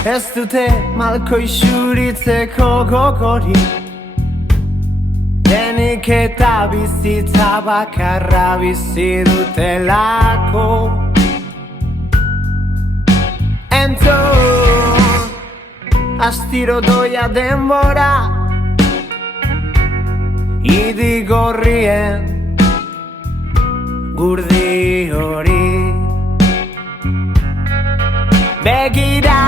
Ez dute malko isuritzeko gogorik, denik eta bizitza bakarra bizi dutelako. Entzun, astiro doia denbora, idigorrien gurdi hori. Begira,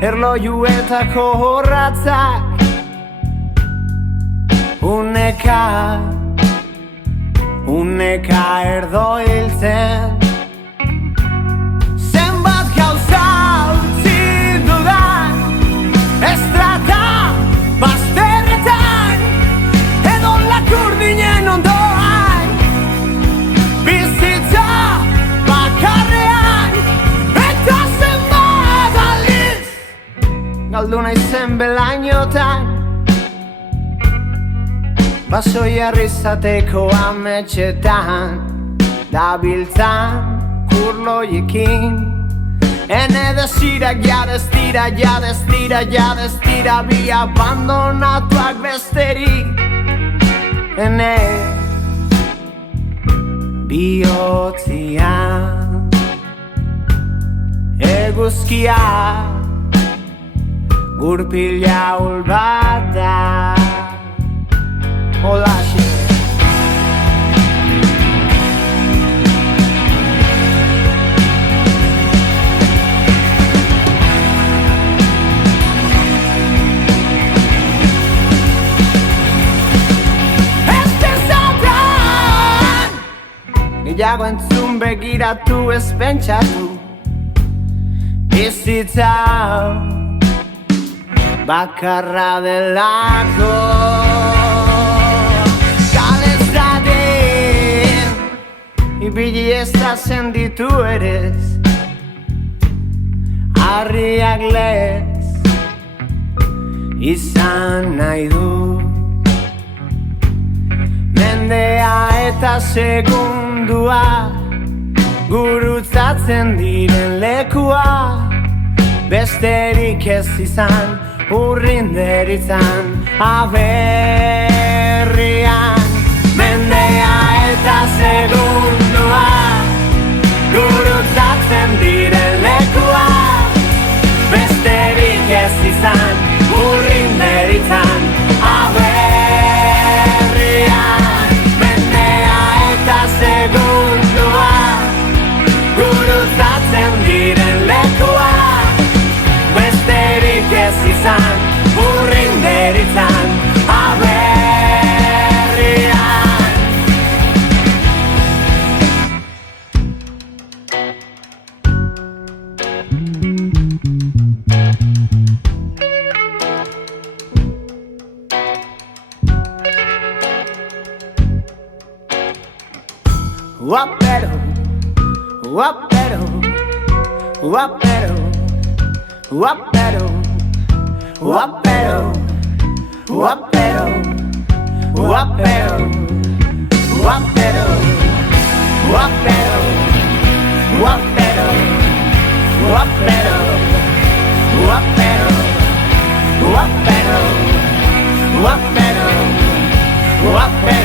erlojuetako horratzak, uneka erdo hiltzen. Zenbat gauza utzi dudan, estrata bazterretan, edo lakurdinen ondoan, bizitza bakarrean, eta zenbat aldiz galdu naizen belainotan, baso jarrizateko ametxetan dabiltzan kurloiekin. Ene desirak jadestira, bi abandonatuak besterik. Ene bihotzian eguzkia gurpila ulbat da. Holaxe. Gehiago entzun, begiratu, ez pentsatu, bizitza bakarra delako. Ibili ez da senditu erez, harriak lez izan nahi du. Mendea eta segundua gurutzatzen diren lekua, besterik ez izan urrinderitzan aberrian. Mendea eta segundua gurutzatzen diren lekua, besterik ez izan urrinderitzan aberrian. Mendea eta segundua gurutzatzen diren lekua, besterik ez izan urrinderitzan aberrian. Wapero, wapero, wapero, wapero, wapero, wapero, wapero, wapero, wapero, wapero, wapero, wapero, wapero, wapero, wapero.